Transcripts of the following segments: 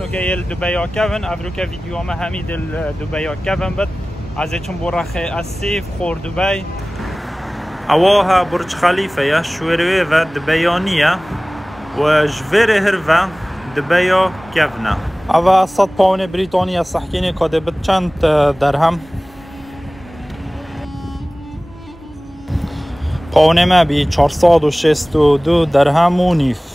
بس نوكي دبي كهڤن افروكا فيديو ما همي دل دبي كهڤن بد عزيتشم برخي السيف خور دبي اواها برج خليفه يا شوروي و دبيانيه و جوير هرفا دبي كهڤن اوا 100 پاون بريطانيا صحكيني كاتب چند درهم پاون ما بي 462 درهم و نیف.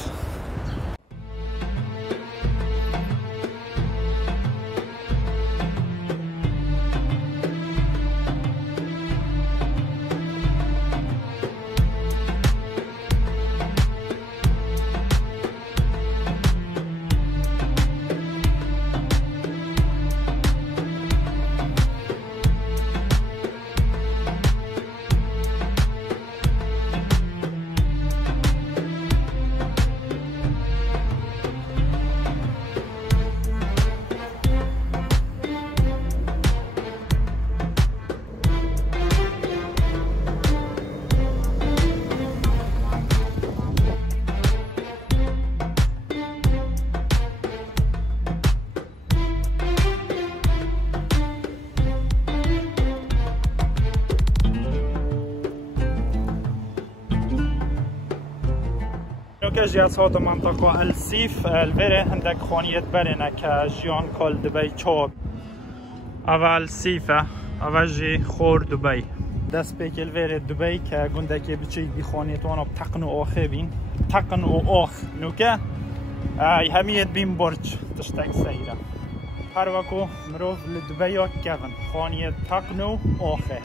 كجياسات منطقة السيف الفيري عندك خانية برنا كجيان كل دبي چوب اول السيفة اول جي خور دبي دست بيك الفيري دبي كعندك بچي بخانيتوانا بتقن و آخه بين تقن و آخ نوكا هميت بين برج تشتاك سيرا هر وكو مروف لدبي كهڤن خانية تقن و آخه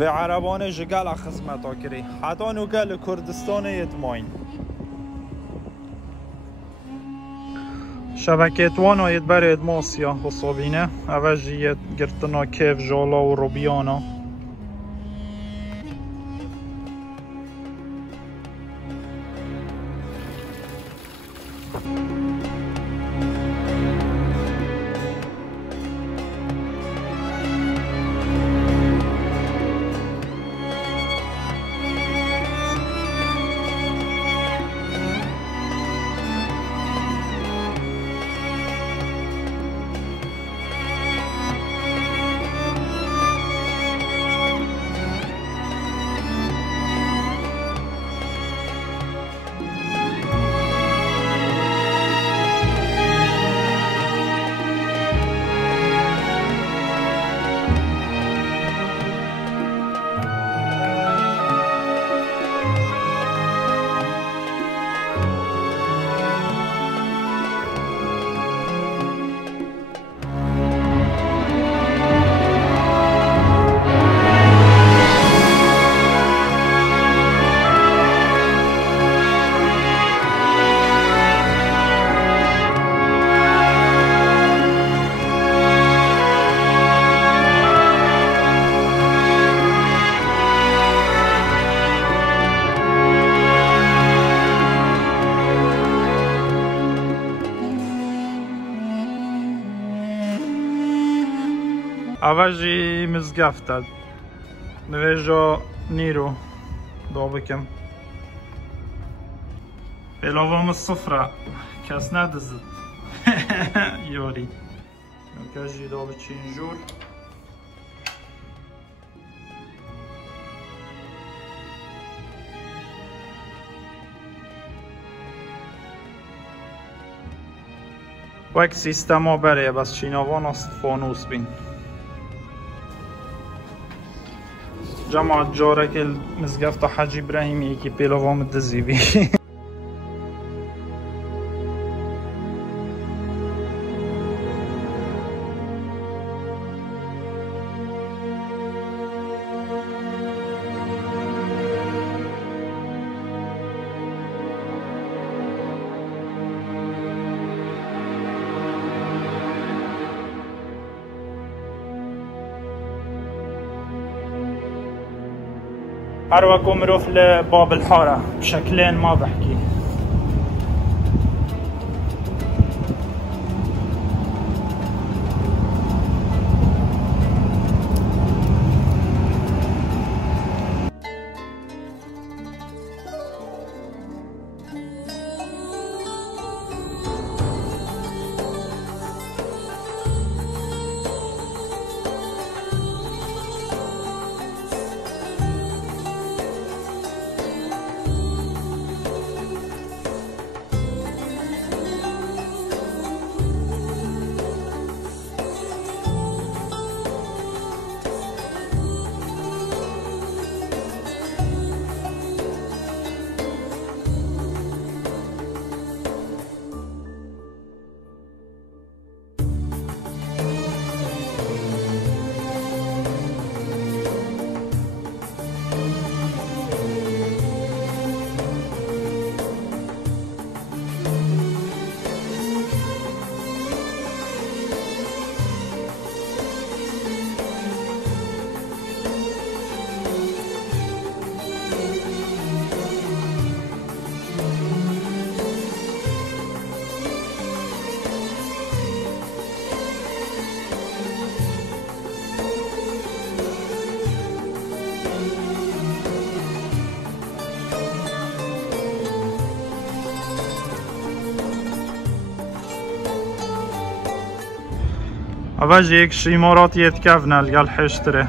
و عربان جگل خدمتا کری حتی نوگل کردستان یدماین شبکه توان ید بر ادماسیا حسابینه اوجیت گرتنا کیف جالا و روبیانا اوجی مزگفتد نویجا نیرو دو بکم بلاوام الصفرة کس ندزد یوری نوکجی دو بچین جور وک سیستما بره بس چیناوان است فانوس بین جماعة جارك المزقفت حاج إبراهيمي كي بيلوفام الدزيبي. أروكم مروف لباب الحارة بشكلين ما بحكي. أباجي هيك شي إماراتية كهڤن قال خوشترين.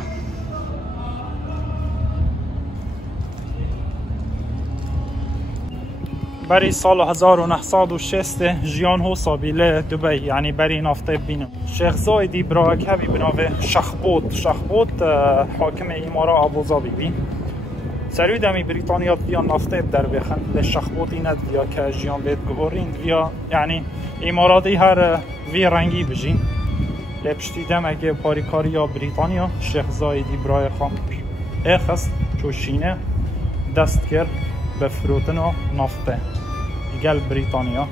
بري سال 1960 جيان هو صابي لدبي يعني بري نافطه بينم. شيخ زايدي براك هبي بناوه شخبوط حاكم إمارة أبو ظبي بي. سروي دمي بريطانيا بيا نافطه بدر بخن لشخبوطي ند بيا كجيان بيت جورين بيا يعني إماراتي هر في رنگي بجين. لبشتی دم اگه پاریکاری یا بریتانیا شیخ زایدی برای خام اخست چوشینه دست کرد به فروتن و نافته گل بریتانیا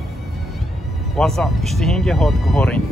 واسه پشتی هنگه هات گهارین.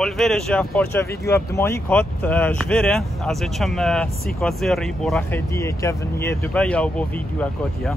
الویره جه پارچه ویدیو ابدمایی کات جویره از چم سیکازی ری بو رخیدی کهڤن یه دبی او بو ویدیو اکاتیه